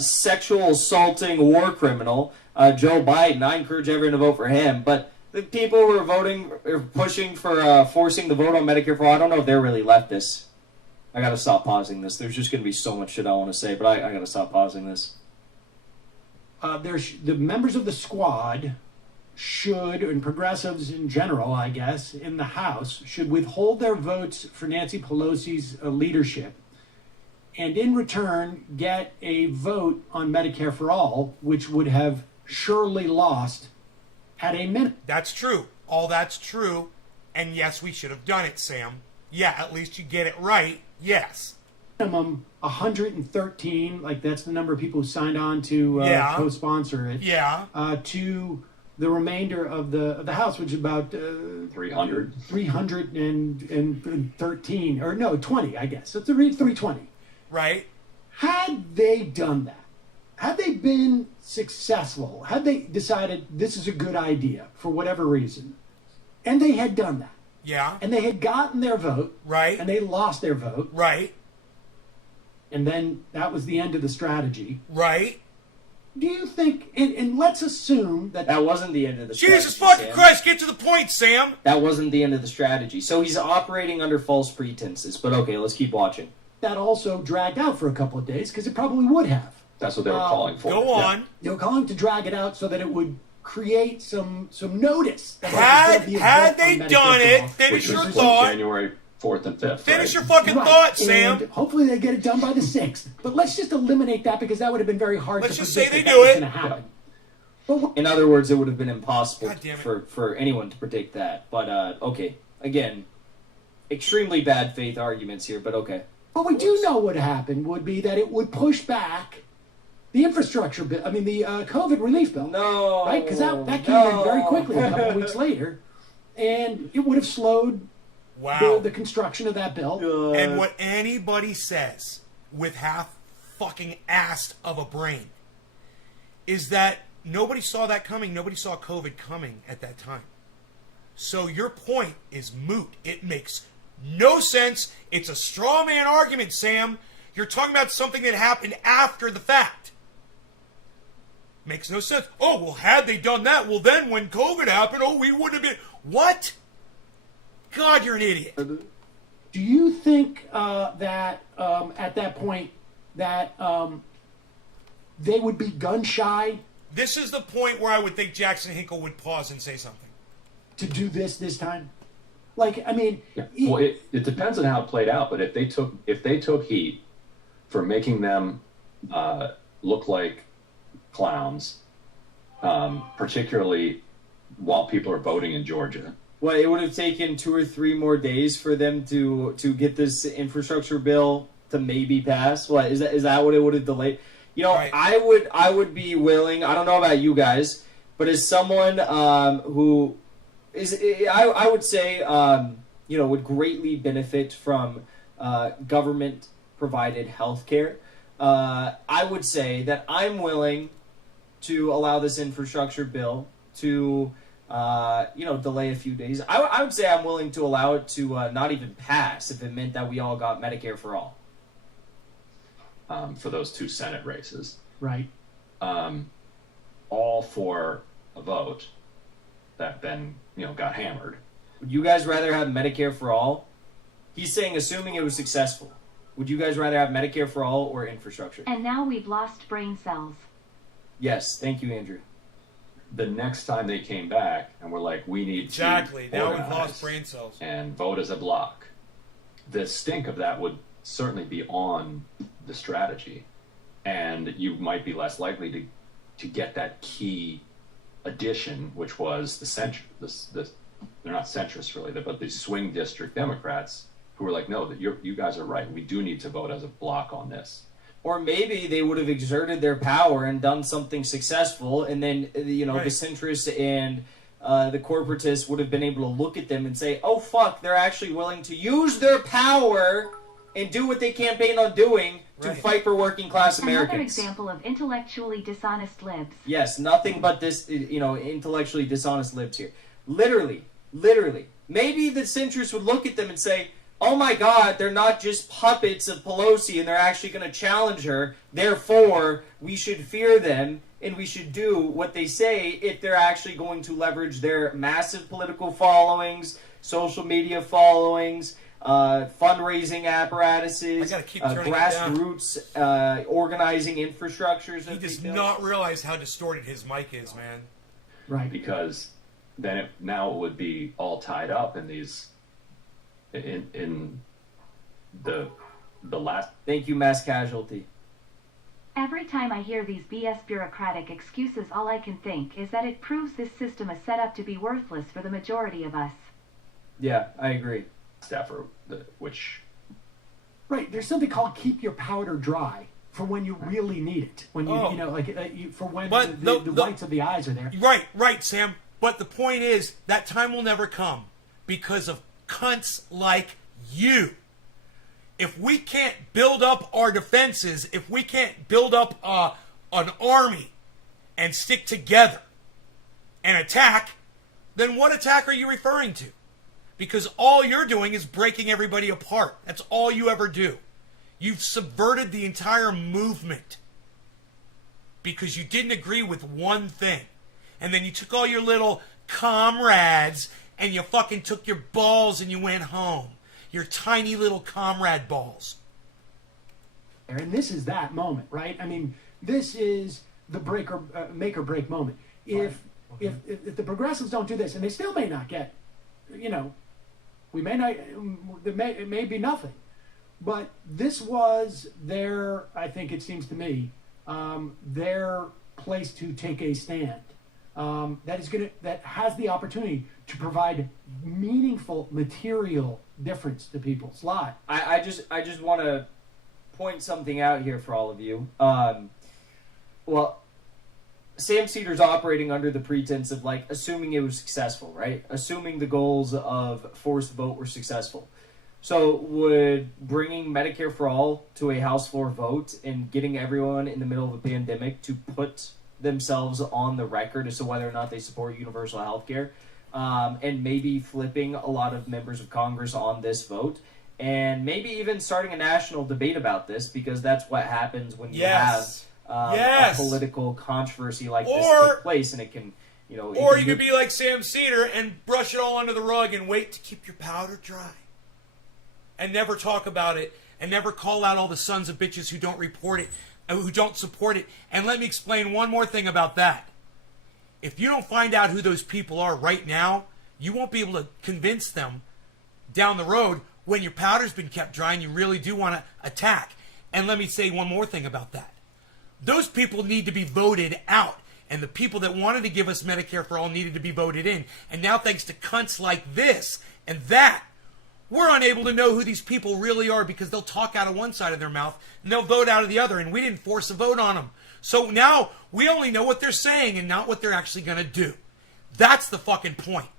sexual assaulting war criminal, Joe Biden. I encourage everyone to vote for him. But the people who are pushing for forcing the vote on Medicare for all, I don't know if they're really leftists. I got to stop pausing this. There's just going to be so much shit I want to say, but I got to stop pausing this. The members of the squad should, and progressives in general, I guess, in the House, should withhold their votes for Nancy Pelosi's leadership and in return get a vote on Medicare for all, which would have surely lost at a minute. That's true. All that's true. And yes, we should have done it, Sam. Yeah, at least you get it right. Yes. Minimum 113, like that's the number of people who signed on to co-sponsor it. Yeah. To the remainder of the House, which is about 300. 313, or no, 20, I guess. So it's 320. Right? Had they done that, had they been successful, had they decided this is a good idea for whatever reason, and they had done that, Yeah. and they had gotten their vote, Right. and they lost their vote, Right. and then that was the end of the strategy. Right. Do you think, and let's assume that That wasn't the end of the Jesus strategy, fucking Sam. Christ, get to the point, Sam. That wasn't the end of the strategy. So he's operating under false pretenses. But okay, let's keep watching. that also dragged out for a couple of days, because it probably would have. That's what they were calling for. Go Yeah. on. They were calling to drag it out so that it would create some notice. That Had there would be a had vote on they Medicare done for it, all. finish Which your was thought. January 4th and 5th. Finish right? your fucking Right, thought, Sam. and hopefully they get it done by the 6th. But let's just eliminate that, because that would have been very hard Let's to just predict say they that do was it. going to happen. But In other words, it would have been impossible God damn it. for anyone to predict that. But okay, again, extremely bad faith arguments here. But okay. what we do know would happen would be that it would push back the infrastructure bill. I mean, the COVID relief bill. No, Right? Because that came in very quickly a couple of weeks later. And it would have slowed Wow. the construction of that bill. And what anybody says with half fucking assed of a brain is that nobody saw that coming. Nobody saw COVID coming at that time. So your point is moot. It makes no sense. It's a straw man argument, Sam. You're talking about something that happened after the fact. Makes no sense. Oh, well, had they done that, well, then when COVID happened, oh, we wouldn't have been. What? God, you're an idiot. Do you think that at that point that they would be gun shy This is the point where I would think Jackson Hinkle would pause and say something. to do this time? Like, I mean, Yeah. Well, it depends on how it played out, but if they took heat for making them look like clowns, particularly while people are voting in Georgia. Well, it would have taken 2 or 3 more days for them to get this infrastructure bill to maybe pass. What is that? What it would have delayed? You know, Right. I would be willing. I don't know about you guys, but as someone who is, I would say, you know, would greatly benefit from government provided health care. I would say that I'm willing to allow this infrastructure bill to, you know, delay a few days. I would say I'm willing to allow it to not even pass if it meant that we all got Medicare for all. For those 2 Senate races, right? all for a vote that then got hammered. Would you guys rather have Medicare for all? He's saying, assuming it was successful. Would you guys rather have Medicare for all or infrastructure? And now we've lost brain cells. Yes, thank you, Andrew. The next time they came back and were like, we need Exactly. to Now we've organize lost brain cells. and vote as a block, the stink of that would certainly be on the strategy, and you might be less likely to get that key addition, which was they're not centrist really, but the swing district Democrats who were like, no, that you guys are right. We do need to vote as a block on this. Or maybe they would have exerted their power and done something successful, and then, you know, Right. the centrists and the corporatists would have been able to look at them and say, oh, fuck, they're actually willing to use their power and do what they campaign on doing to Right. fight for working class Another Americans. example of intellectually dishonest libs. Yes, nothing but this, you know, intellectually dishonest libs here. Literally. Maybe the centrists would look at them and say, oh my God, they're not just puppets of Pelosi and they're actually going to challenge her. Therefore, we should fear them and we should do what they say if they're actually going to leverage their massive political followings, social media followings, fundraising apparatuses, I gotta keep turning it down. grassroots organizing infrastructures. He that does they build. not realize how distorted his mic is, man. Right. Because then now it would be all tied up in these in the last. Thank you, mass casualty. Every time I hear these BS bureaucratic excuses, all I can think is that it proves this system is set up to be worthless for the majority of us. Yeah, I agree. Effort, which Right. There's something called keep your powder dry. for when you really need it. When you, Oh. you know, like for when But the the- whites of the eyes are there. Right, Sam. But the point is that time will never come because of cunts like you. If we can't build up our defenses, if we can't build up an army and stick together and attack, then what attack are you referring to? Because all you're doing is breaking everybody apart. That's all you ever do. You've subverted the entire movement because you didn't agree with one thing. And then you took all your little comrades and you fucking took your balls and you went home. Your tiny little comrade balls. And this is that moment, right? I mean, this is the make or break moment. If the progressives don't do this, and they still may not get, we may not. It may be nothing, but this was their. I think it seems to me, their place to take a stand. That has the opportunity to provide meaningful material difference to people's lives. I just want to point something out here for all of you. Well, Sam Cedars operating under the pretense of assuming it was successful, right? Assuming the goals of forced vote were successful. So would bringing Medicare for all to a House floor vote and getting everyone in the middle of a pandemic to put themselves on the record as to whether or not they support universal health care, and maybe flipping a lot of members of Congress on this vote, and maybe even starting a national debate about this, because that's what happens when you Yes. have Yes. a political controversy like this Or- take place, and it can, Or you could be like Sam Cedar and brush it all under the rug and wait to keep your powder dry. And never talk about it and never call out all the sons of bitches who don't report it, who don't support it. And let me explain one more thing about that. If you don't find out who those people are right now, you won't be able to convince them down the road when your powder's been kept dry and you really do want to attack. And let me say one more thing about that. Those people need to be voted out. And the people that wanted to give us Medicare for all needed to be voted in. And now thanks to cunts like this and that, we're unable to know who these people really are because they'll talk out of one side of their mouth and they'll vote out of the other. And we didn't force a vote on them. So now we only know what they're saying and not what they're actually going to do. That's the fucking point.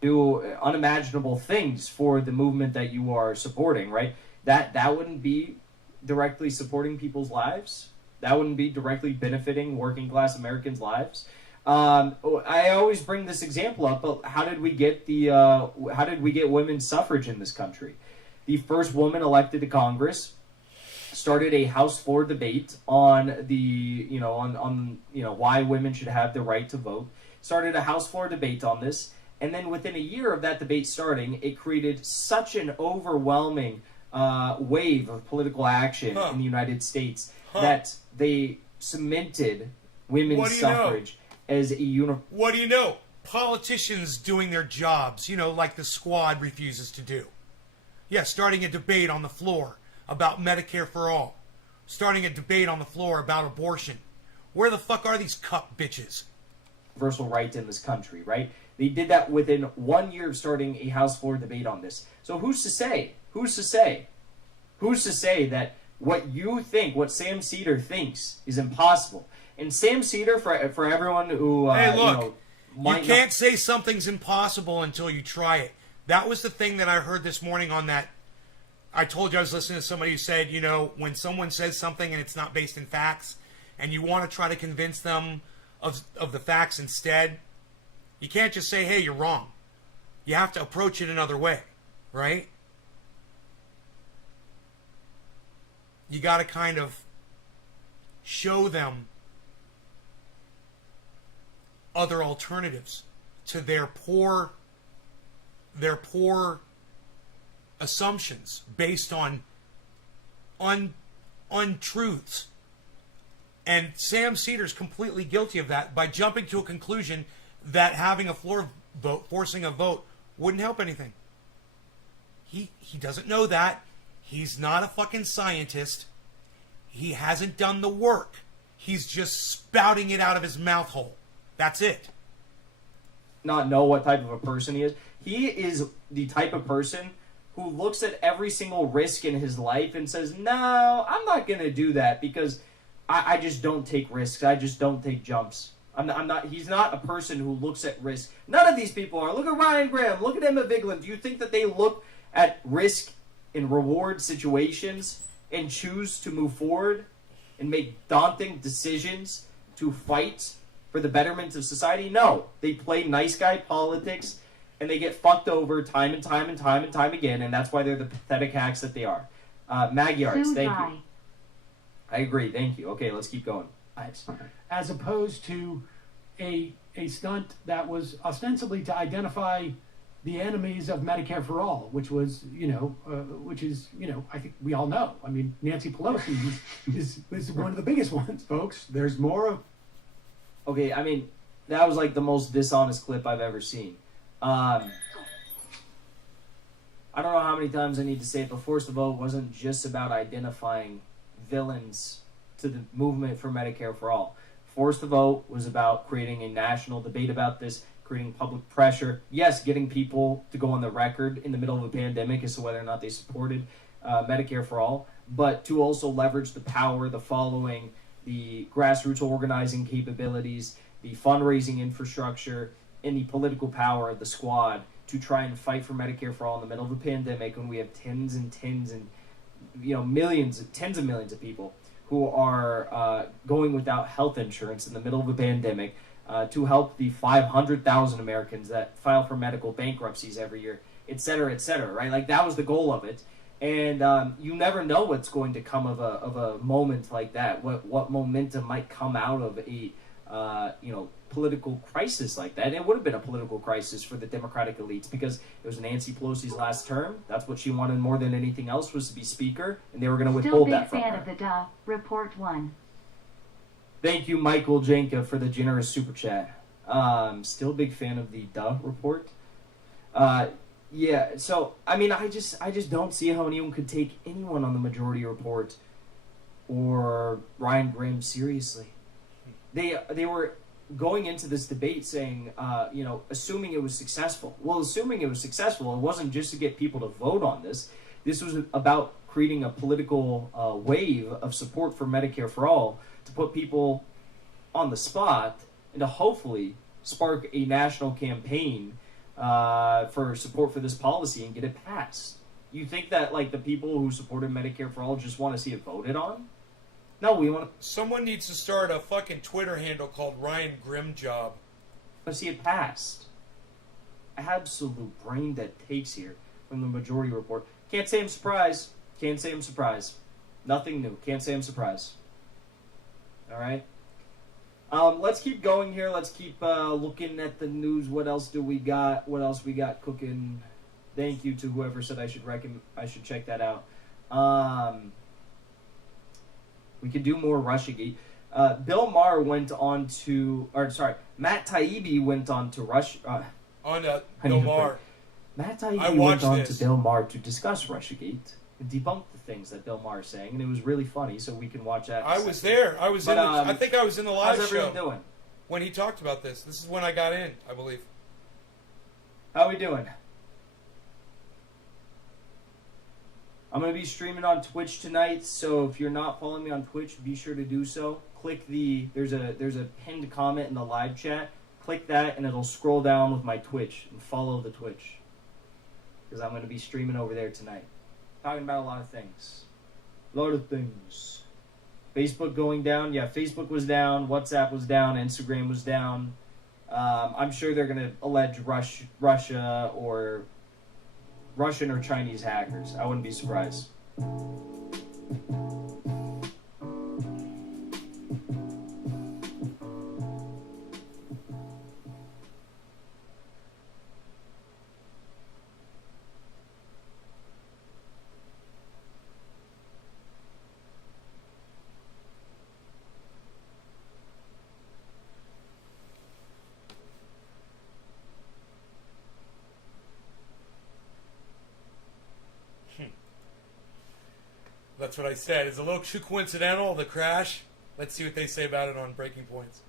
do unimaginable things for the movement that you are supporting, right? That wouldn't be directly supporting people's lives. That wouldn't be directly benefiting working class Americans' lives. I always bring this example up, but how did we get women's suffrage in this country? The first woman elected to Congress started a House floor debate on why women should have the right to vote. Started a House floor debate on this, and then within a year of that debate starting, it created such an overwhelming wave of political action in the United States that they cemented women's suffrage as a What do you know? Politicians doing their jobs, like the Squad refuses to do. Yeah, starting a debate on the floor about Medicare for all. Starting a debate on the floor about abortion. Where the fuck are these cuck bitches? universal right in this country, right? They did that within 1 year of starting a House floor debate on this. So who's to say? Who's to say that what you think, what Sam Cedar thinks, is impossible? And Sam Cedar, for everyone who Hey, look, might you can't say something's impossible until you try it. That was the thing that I heard this morning on that. I told you I was listening to somebody who said, when someone says something and it's not based in facts, and you want to try to convince them of the facts instead, you can't just say, hey, you're wrong. You have to approach it another way, right? You got to kind of show them other alternatives to their poor assumptions based on untruths. And Sam Cedar's completely guilty of that by jumping to a conclusion that having a floor vote, forcing a vote, wouldn't help anything. He doesn't know that. He's not a fucking scientist. He hasn't done the work. He's just spouting it out of his mouth hole. That's it. not know what type of a person he is. He is the type of person who looks at every single risk in his life and says, no, I'm not going to do that because I just don't take risks. I just don't take jumps. I'm not. He's not a person who looks at risk. None of these people are. Look at Ryan Graham. Look at Emma Vigeland. Do you think that they look at risk and reward situations and choose to move forward and make daunting decisions to fight for the betterment of society? No. They play nice guy politics and they get fucked over time and time and time and time again, and that's why they're the pathetic hacks that they are. Maggie Arts, Sue thank Dry. you. I agree. Thank you. Okay, let's keep going. As opposed to a stunt that was ostensibly to identify the enemies of Medicare for All, which was, which is, I think we all know. I mean, Nancy Pelosi is one of the biggest ones, folks. There's more of. Okay, I mean, that was like the most dishonest clip I've ever seen. I don't know how many times I need to say it, but Force the Vote wasn't just about identifying villains to the movement for Medicare for All. Force the Vote was about creating a national debate about this, creating public pressure. Yes, getting people to go on the record in the middle of a pandemic as to whether or not they supported Medicare for All, but to also leverage the power, the following, the grassroots organizing capabilities, the fundraising infrastructure, and the political power of the squad to try and fight for Medicare for All in the middle of a pandemic when we have tens and millions, tens of millions of people who are going without health insurance in the middle of a pandemic, to help the 500,000 Americans that file for medical bankruptcies every year, et cetera, right? Like, that was the goal of it. And you never know what's going to come of a moment like that, what momentum might come out of a political crisis like that. And it would have been a political crisis for the Democratic elites because it was Nancy Pelosi's last term. That's what she wanted more than anything else, was to be speaker, and they were going to Still withhold big that from fan her. of the duh. Report 1. Thank you, Michael Janka, for the generous super chat. Still big fan of the duh report. Yeah, so I mean, I just don't see how anyone could take anyone on the Majority Report or Ryan Graham seriously. They were going into this debate saying, assuming it was successful. Well, assuming it was successful, it wasn't just to get people to vote on this. This was about creating a political wave of support for Medicare for All to put people on the spot and to hopefully spark a national campaign for support for this policy and get it passed. You think that, like, the people who supported Medicare for All just want to see it voted on? No, we want Someone needs to start a fucking Twitter handle called Ryan Grimjob. to see it passed. Absolute brain dead takes here from the Majority Report. Can't say I'm surprised. Can't say I'm surprised. Nothing new. Can't say I'm surprised. Alright? Let's keep going here. Let's keep looking at the news. What else do we got? What else we got cooking? Thank you to whoever said I should check that out. We could do more Russiagate. Bill Maher went on to, Matt Taibbi went on to Bill Maher. Matt I Taibbi went watched on this. to Bill Maher to discuss Russiagate and debunk the things that Bill Maher is saying, and it was really funny. So we can watch that. in a I was second. there. But, I think I was in the live How's everyone show doing? when he talked about this. This is when I got in, I believe. How we doing? I'm going to be streaming on Twitch tonight, so if you're not following me on Twitch, be sure to do so. Click there's a pinned comment in the live chat. Click that, and it'll scroll down with my Twitch, and follow the Twitch. Because I'm going to be streaming over there tonight. Talking about a lot of things. Facebook going down. Yeah, Facebook was down. WhatsApp was down. Instagram was down. I'm sure they're going to allege Russia or Russian or Chinese hackers. I wouldn't be surprised. That's what I said. It's a little too coincidental, the crash. Let's see what they say about it on Breaking Points.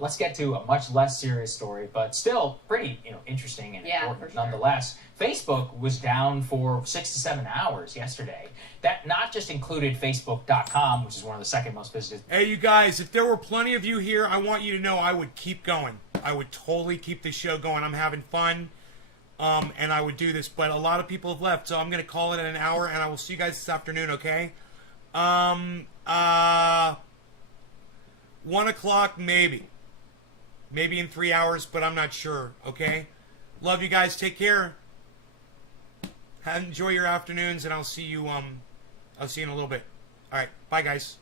let's get to a much less serious story, but still pretty interesting and Yeah, important for sure. nonetheless. Facebook was down for 6 to 7 hours yesterday. That not just included Facebook.com, which is one of the second most visited. Hey, you guys, if there were plenty of you here, I want you to know I would keep going. I would totally keep the show going. I'm having fun, and I would do this, but a lot of people have left, so I'm going to call it an hour, and I will see you guys this afternoon, okay? 1 o'clock, maybe. Maybe in 3 hours, but I'm not sure, okay? Love you guys. Take care. Enjoy your afternoons, and I'll see you in a little bit. All right. Bye, guys.